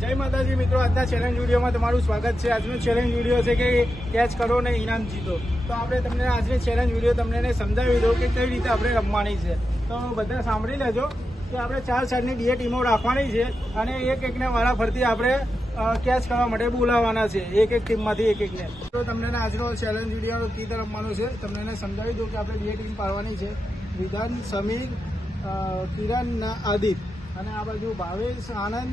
જય માતાજી મિત્રો, આજના ચેલેન્જ વિડીયોમાં તમારું સ્વાગત છે। આજનો ચેલેન્જ વિડીયો છે કે કેચ કરો ને ઇનામ જીતો। તો આપણે તમને આજની ચેલેન્જ વિડીયો તમને સમજાવી દઉં કે કઈ રીતે આપણે રમવાની છે। તો બધા સાંભળી લેજો કે આપણે 4 સાઈડની 2 ટીમો રાખવાની છે અને એકને વારા ફરતી આપણે કેચ કરવા માટે બોલાવવાના છે, એક ટીમમાંથી એકને। તો તમને આજનો ચેલેન્જ વિડીયો કઈ રીતે રમવાનું છે તમને સમજાવી દઉં કે આપણે 2 ટીમ પાડવાની છે, વિધાન, સમીર, કિરણ, આદિત્ય, અને આ બાજુ ભાવેશ, આનંદ,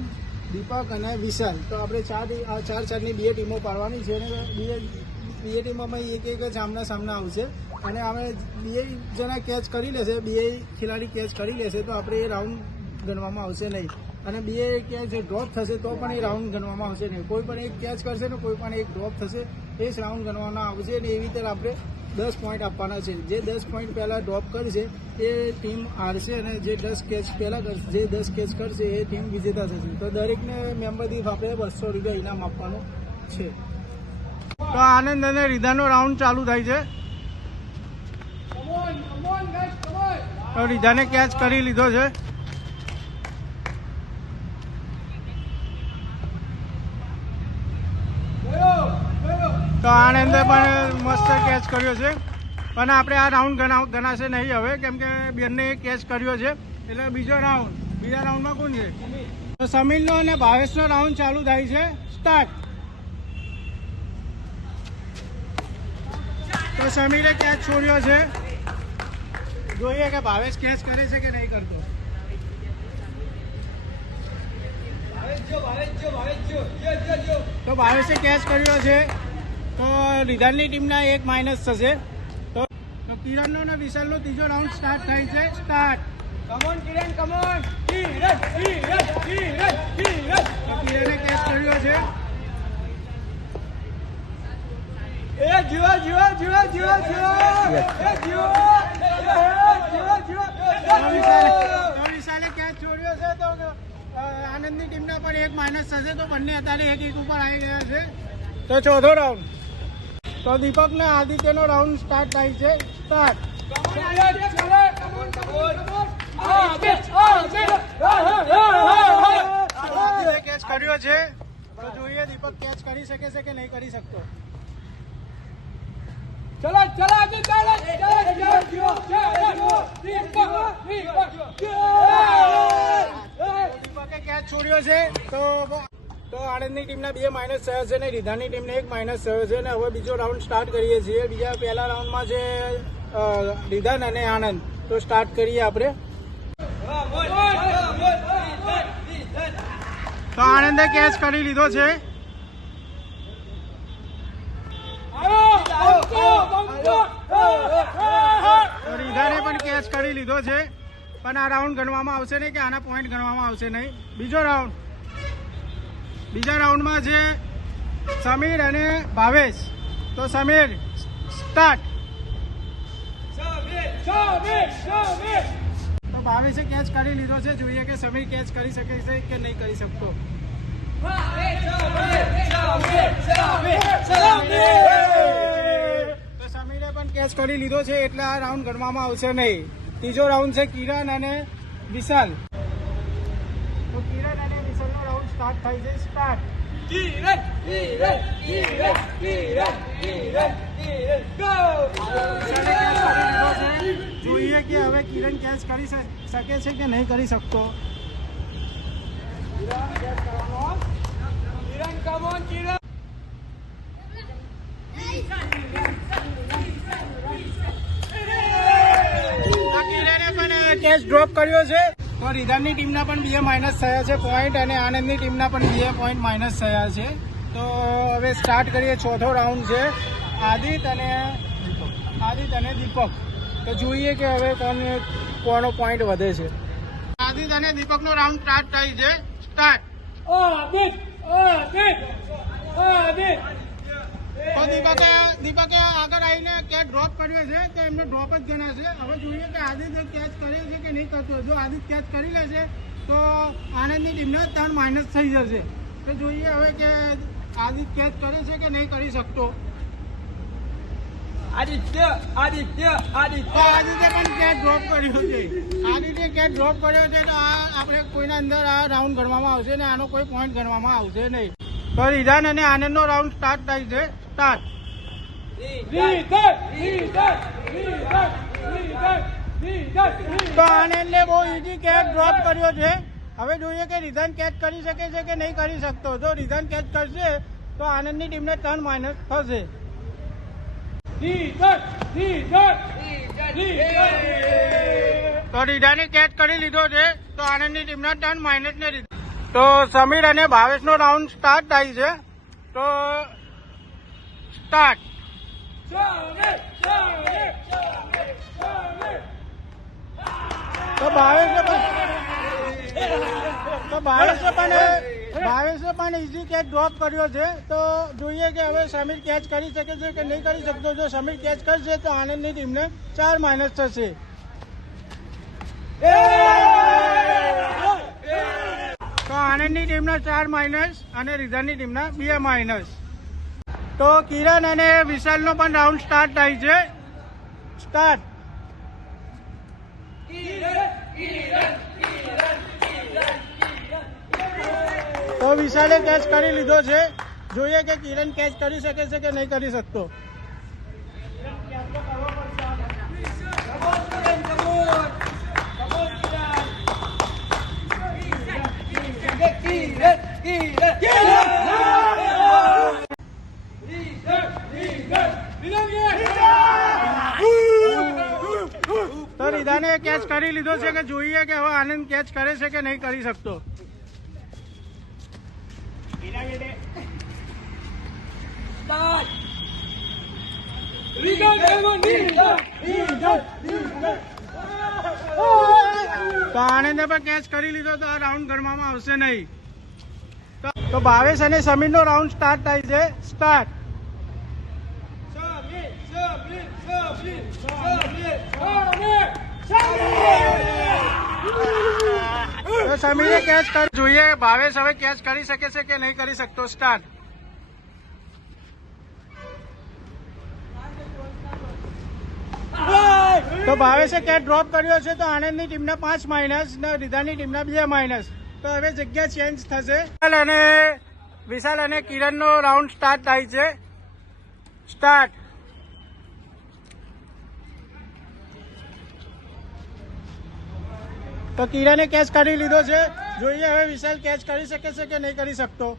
દીપક અને વિશાલ। તો આપણે 4 સાઈડની 2 ટીમો પાડવાની છે અને 2 ટીમોમાં એક જ આમના સામને આવશે અને અમે 2 જણા કેચ કરી લેશે, 2 ખેલાડી કેચ કરી લેશે તો આપણે એ રાઉન્ડ ગણવામાં આવશે નહીં અને 2 કેચ ડ્રોપ થશે તો પણ એ રાઉન્ડ ગણવામાં આવશે નહીં। કોઈ પણ એક કેચ કરશે ને કોઈ પણ એક ડ્રોપ થશે એ જ રાઉન્ડ ગણવામાં આવશે અને એવી રીતે આપણે 10 પોઈન્ટ આપવાના છે। જે 10 પોઈન્ટ પહેલાં ડ્રોપ કરશે એ ટીમ હારશે અને જે 10 કેચ પહેલાં કરશે, જે 10 કેચ કરશે એ ટીમ વિજેતા થશે। તો દરેકને મેમ્બર દીઠ આપણે 200 રૂપિયા ઇનામ આપવાનું છે। તો આનંદ અને રીધાનો રાઉન્ડ ચાલુ થાય છે। તો રીધાને કેચ કરી લીધો છે। તો આનંદે પણ મસ્ત કેચ કર્યો છે પણ આપણે આ રાઉન્ડ ગણાશે નહીં હવે, કેમ કે બંને કેચ કર્યો છે એટલે બીજા રાઉન્ડમાં કોણ છે? તો સમીરનો અને ભાવેશનો રાઉન્ડ ચાલુ થાય છે। સ્ટાર્ટ। તો સમીરે કેચ છોડ્યો છે, જોઈએ કે ભાવેશ કેચ કરે છે કે નહીં કરતો। તો ભાવેશે કેચ કર્યો છે તો રીધાની ટીમના 1 માઇનસ થશે। તો કિરણનો અને વિશાલનો ત્રીજો રાઉન્ડ સ્ટાર્ટ થાય છે। સ્ટાર્ટ। કમોન કિરણ, કમોન કિરણ। કિરણે કેચ કર્યો છે। એ જીવો વિશાલે કેચ છોડ્યો છે તો આનંદની ટીમના પણ 1 માઇનસ થશે। તો બંને અત્યારે 1 ઉપર આવી ગયા છે। તો ચોથો રાઉન્ડ। તો દીપક ને આદિત્યનો રાઉન્ડ સ્ટાર્ટ થાય છે। સ્ટાર્ટ। કેચ કર્યો છે તો જોઈએ દીપક કેચ કરી શકે છે કે નહીં કરી શકતો। દીપકે કેચ છોડ્યો છે તો આનંદની ટીમના 2 માઇનસ થયા છે અને રીધાની ટીમને 1 માઇનસ થયો છે અને હવે બીજો રાઉન્ડ સ્ટાર્ટ કરીએ છીએ। પહેલા રાઉન્ડમાં છે રીધાન અને આનંદ। તો સ્ટાર્ટ કરીએ આપણે। તો આનંદે કેચ કરી લીધો છે। રીધાને પણ કેચ કરી લીધો છે પણ આ રાઉન્ડ ગણવામાં આવશે નહીં કે આના પોઈન્ટ ગણવામાં આવશે નહીં। બીજા રાઉન્ડમાં છે સમીર અને ભાવેશ। તો સમીર સ્ટાર્ટ। તો ભાવેશે કેચ કરી લીધો છે, જોઈએ કે સમીર કેચ કરી શકે છે કે નહીં કરી શકતો। તો સમીરે પણ કેચ કરી લીધો છે એટલે આ રાઉન્ડ ગણવામાં આવશે નહીં। ત્રીજો રાઉન્ડ છે કિરણ અને વિશાલ। તો કિરણ અને વિશાલનો રાઉન્ડ સ્ટાર્ટ થાય છે। સ્ટાર્ટ। જોઈએ કે હવે કિરણ કેચ કરી શકે છે કે નહીં કરી શકતો। કિરણ કમોન કિરણ। કિરણે પણ કેચ ડ્રોપ કર્યો છે તો રીધાની ટીમના પણ 2 માઇનસ થયા છે પોઈન્ટ અને આનંદની ટીમના પણ 2 પોઈન્ટ માઇનસ થયા છે। તો હવે સ્ટાર્ટ કરીએ। ચોથો રાઉન્ડ છે આદિત્ય અને દીપક। તો જોઈએ કે હવે કોનો પોઈન્ટ વધે છે। આદિત્ય અને દીપકનો રાઉન્ડ સ્ટાર્ટ થાય છે। સ્ટાર્ટ। તો દીપકે આગળ આવીને કેચ ડ્રોપ કર્યો છે તો એમનો ડ્રોપ જ ગણાશે। હવે જોઈએ કે આદિત્ય કેચ કર્યો છે કે નહીં કરતો। જો આદિત્ય કેચ કરી લેશે તો આનંદની ટીમને 3 માઇનસ થઈ જશે। તો જોઈએ હવે કે આદિત્ય કેચ કરે છે કે નહીં કરી શકતો। આદિત્ય પણ કેચ ડ્રોપ કર્યો છે. આદિત્ય કેચ ડ્રોપ કર્યો છે તો આ આપણે કોઈના અંદર આ રાઉન્ડ ગણવામાં આવશે ને આનો કોઈ પોઈન્ટ ગણવામાં આવશે નહીં. તો રિધાન અને આનંદનો રાઉન્ડ સ્ટાર્ટ થાય છે. સ્ટાર્ટ. તો આનંદે બહુ ઈઝી કેચ ડ્રોપ કર્યો છે. હવે જોઈએ કે રિધાન કેચ કરી શકે છે કે નહીં કરી શકતો. જો રિધાન કેચ કરશે તો આનંદની ટીમને 3 માઇનસ થશે. તો રીધાને કેચ કરી લીધો છે તો આનંદની ટીમના 3 માઇનસ ને રીધા. તો સમીર અને ભાવેશનો રાઉન્ડ સ્ટાર્ટ થાય છે. તો સ્ટાર્ટ. તો ભાવેશે પણ ઈઝી કેચ ડ્રોપ કર્યો છે. તો જોઈએ કે હવે સમીર કેચ કરી શકે છે કે નહીં કરી શકતો. જો સમીર કેચ કરશે તો આનંદની ટીમને 4 માઇનસ થશે. તો આનંદની ટીમના 4 માઇનસ અને રીધાની ટીમના 2 માઇનસ. તો કિરણ અને વિશાલનો પણ રાઉન્ડ સ્ટાર્ટ થાય છે. સ્ટાર્ટ. તો વિશાલે કેચ કરી લીધો છે. જોઈએ કે કિરણ કેચ કરી શકે છે કે નહીં કરી શકતો. તો રીધાને કેચ કરી લીધો છે કે જોઈએ કે હવે આનંદ કેચ કરે છે કે નહીં કરી શકતો. તો આનંદે પણ કેચ કરી લીધો તો આ રાઉન્ડ ગણવામાં આવશે નહીં. તો ભાવેશ અને સમીરનો રાઉન્ડ સ્ટાર્ટ થાય છે. સ્ટાર્ટ. તો સમીરે કેચ કરી. જોઈએ ભાવેશ હવે કેચ કરી શકે છે કે નહીં કરી શકતો. સ્ટાર્ટ. તો ભાવેશે કેચ ડ્રોપ કર્યો છે તો આનંદની ટીમના 5 માઇનસ ને રીધાની ટીમના 2 માઇનસ. તો હવે જગ્યા ચેન્જ થશે. વિશાલ અને કિરણનો રાઉન્ડ સ્ટાર્ટ થાય છે. સ્ટાર્ટ. તો કિરણે કેચ કરી લીધો છે. જોઈએ હવે વિશાલ કેચ કરી શકે છે કે નહીં કરી શકતો.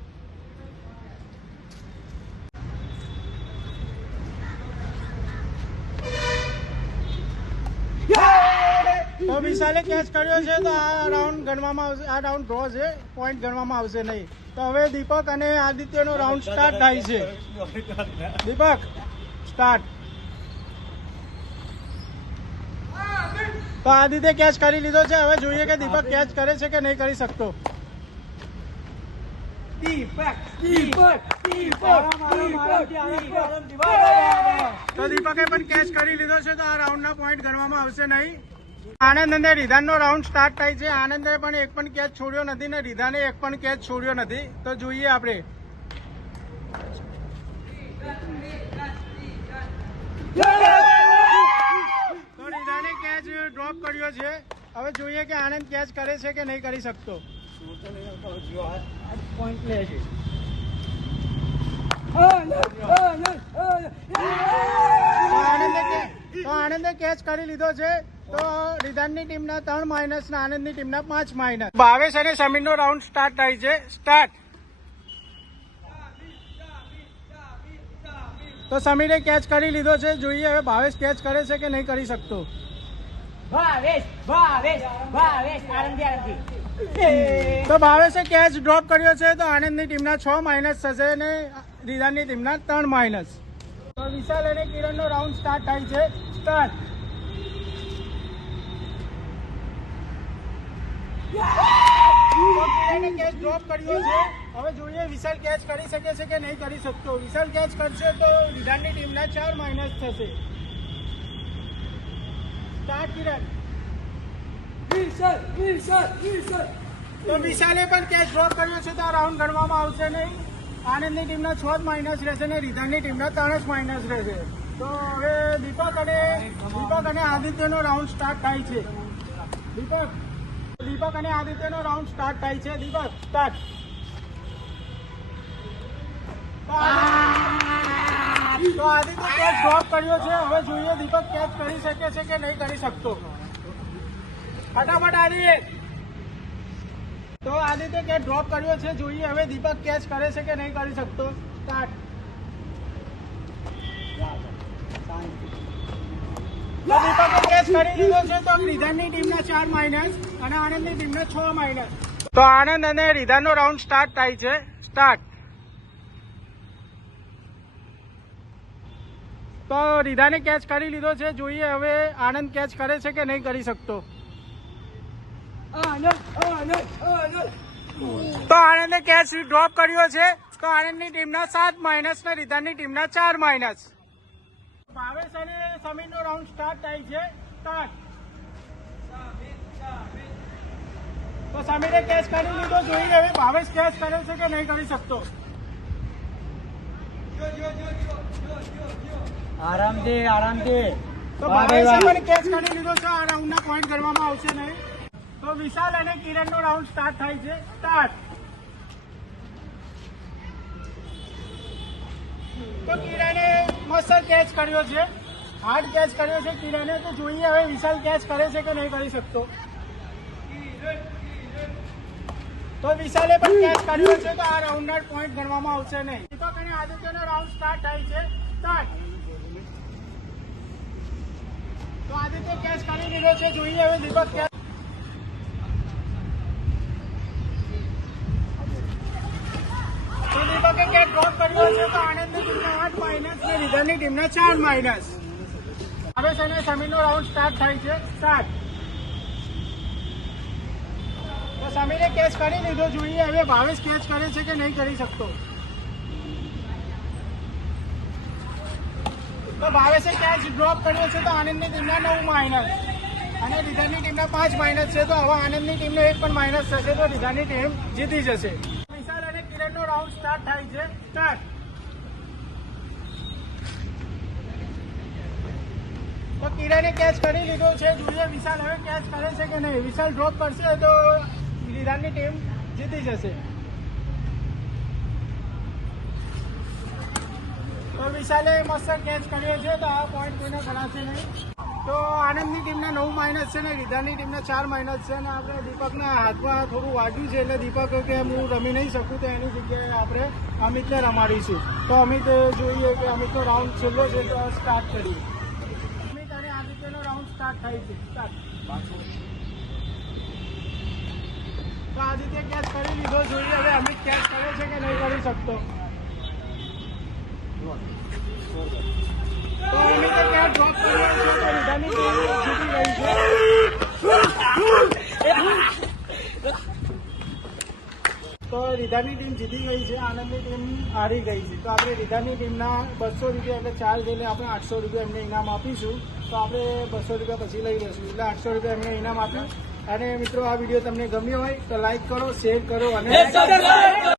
તો વિશાલે કેચ કર્યો છે તો આ રાઉન્ડ ગણવામાં આવશે. આ રાઉન્ડ ડ્રો છે, પોઈન્ટ ગણવામાં આવશે નહીં. તો હવે દીપક અને આદિત્યનો રાઉન્ડ સ્ટાર્ટ થાય છે. દીપક સ્ટાર્ટ. તો આદિત્ય કેચ કરી લીધો છે. હવે જોઈએ કે દીપક કેચ કરે છે કે નહીં કરી શકતો. તો દીપકે પણ કેચ કરી લીધો છે તો આ રાઉન્ડના પોઈન્ટ ગણવામાં આવશે નહીં. આનંદ અને રીધાનનો રાઉન્ડ સ્ટાર્ટ થાય છે. આનંદે પણ એક પણ કેચ છોડ્યો નથી ને રીધાને એક પણ કેચ છોડ્યો નથી. તો જોઈએ આપણે. તો રીધાને કેચ ડ્રોપ કર્યો છે. હવે જોઈએ કે આનંદ કેચ કરે છે કે નહીં કરી શકતો. તો આનંદે કેચ કરી લીધો છે. તો રીધાનની ટીમના 3 માઇનસ ને આનંદની ટીમના 5 માઇનસ. ભાવેશ અને સમીરનો રાઉન્ડ સ્ટાર્ટ થાય છે. સ્ટાર્ટ. તો સમીરે કેચ કરી લીધો છે. જોઈએ હવે ભાવેશ કેચ કરે છે કે નહીં કરી શકતો. તો ભાવેશે કેચ ડ્રોપ કર્યો છે તો આનંદની ટીમના 6 માઇનસ થશે અને રીધાનની ટીમના 3 માઇનસ. તો વિશાલ અને કિરણનો રાઉન્ડ સ્ટાર્ટ થાય છે. સ્ટાર્ટ. કેચ ડ્રોપ કર્યો છે. હવે જોઈએ વિશાલ કેચ કરી શકે છે કે નહીં કરી શકતો. વિશાલ કેચ કરશે તો રીધાનની ટીમના 4 માઇનસ થશે. સ્ટાર્ટ કિરણ. તો વિશાલે પણ કેચ ડ્રોપ કર્યો છે તો આ રાઉન્ડ ગણવામાં આવશે નહીં. આનંદની ટીમના 6 માઇનસ રહેશે અને રીધાનની ટીમના 3 માઇનસ રહેશે. તો હવે દીપક અને આદિત્યનો રાઉન્ડ સ્ટાર્ટ થાય છે. દીપક અને આદિત્યનો રાઉન્ડ સ્ટાર્ટ થાય છે. દીપક સ્ટાર્ટ. તો આદિત્ય કેચ ડ્રોપ કર્યો છે. હવે જોઈએ દીપક કેચ કરી શકે છે કે નહીં કરી શકતો. ફટાફટ આદિત્ય. તો આદિત્ય કેચ ડ્રોપ કર્યો છે. જોઈએ હવે દીપક કેચ કરે છે કે નહીં કરી શકતો. સ્ટાર્ટ. તો દીપકે કેચ કરી લીધો છે. તો રીધાની ટીમના 4 માઇનસ અને આનંદની ટીમના 6 માઇનસ. તો આનંદ અને રીધાનો રાઉન્ડ સ્ટાર્ટ થાય છે. સ્ટાર્ટ. તો રીધાને કેચ કરી લીધો છે. જોઈએ હવે આનંદ કેચ કરે છે કે નહીં કરી શકતો. તો આનંદે કેચ ડ્રોપ કર્યો છે. તો આનંદની ટીમના 7 માઇનસ ને રીધાની ટીમના 4 માઇનસ. ભાવેશ અને સમીરનો રાઉન્ડ સ્ટાર્ટ થાય છે. સ્ટાર્ટ. તો સમીરે કેચ કરી લીધો. જોઈએ હવે ભાવેશ કેચ કરે છે કે નહીં કરી શકતો. આરામથી. તો ભાવેશે પણ કેચ કરી લીધો છે. આ રાઉન્ડના પોઈન્ટ કરવામાં આવશે નહીં. તો વિશાલ અને કિરણનો રાઉન્ડ સ્ટાર્ટ થાય છે. સ્ટાર્ટ. તો કિરણે મસ્ત કેચ કર્યો છે. હાર્ડ કેચ કર્યો છે કિરણે. તો જોઈએ હવે વિશાલ કેચ કરે છે કે નહીં કરી શકતો. તો વિશાલે પણ કેચ કર્યો છે. તો આ રાઉન્ડના પોઈન્ટ ગણવામાં આવશે નહીં. દીપક અને આદિત્યનો રાઉન્ડ સ્ટાર્ટ થાય છે. સ્ટાર્ટ. તો આદિત્ય કેચ કરી લીધો છે. જોઈએ હવે દીપક કેચ. તો દીપકે કેચ ડ્રોપ કર્યો છે. તો આનંદની ટીમના 8 માઇનસ ને રીધાની ટીમના 4 માઇનસ. ભાવેશ અને સમીરનો રાઉન્ડ સ્ટાર્ટ થાય છે. સ્ટાર્ટ. તો સમીરે કેચ કરી લીધો. જોઈએ હવે ભાવેશ કેચ કરે છે કે નહીં કરી શકતો. તો ભાવેશે કેચ ડ્રોપ કર્યો છે. તો આનંદની ટીમના 9 માઇનસ અને રીધાની ટીમના 5 માઇનસ છે. તો હવે આનંદની ટીમનો 1 પણ માઇનસ થશે. તો રીધાની ટીમ જીતી જશે. વિશાલ અને કિરણનો રાઉન્ડ સ્ટાર્ટ થાય છે. સ્ટાર્ટ. તો કિરણે કેચ કરી લીધો છે. જોઈએ વિશાલ હવે કેચ કરે છે કે નહીં. વિશાલ ડ્રોપ કરશે તો રીધાની ટીમ જીતી જશે. તો વિશાલે મસ્ત કેચ કર્યો છે. તો આ પોઈન્ટ કોઈને ગણાશે નહીં. તો આનંદની ટીમના 9 માઇનસ છે ને રીધાની ટીમના 4 માઇનસ છે. અને આપણે દીપકના હાથમાં થોડું વાગ્યું છે. એટલે દીપક કે હું રમી નહીં શકું. તો એની જગ્યાએ આપણે અમિતને રમાડીશું. તો અમિત જોઈએ કે અમિતનો રાઉન્ડ છેલ્લો છે. તો સ્ટાર્ટ કરીએ. અમિત અને આદિત્યનો રાઉન્ડ સ્ટાર્ટ થાય છે. સ્ટાર્ટ. તો આદિત્ય કેચ કરી લીધો. જોઈએ હવે અમિત કેચ કરે છે કે નહીં કરી શકતો. તો અમિતે કેચ ડ્રોપ કર્યો છે. તો રીધાની ટીમ જીતી ગઈ છે. તો રીધાની ટીમ જીતી ગઈ છે. આનંદની ટીમ હારી ગઈ છે. તો આપણે રીધાની ટીમના 200 રૂપિયા એટલે 4 જઈને આપણે 800 રૂપિયા એમને ઇનામ આપીશું. તો આપણે 200 રૂપિયા પછી લઈ લઈશું. એટલે 800 રૂપિયા એમને ઇનામ આપ્યું. અને મિત્રો આ વિડીયો તમને ગમ્યો હોય તો લાઈક કરો, શેર કરો અને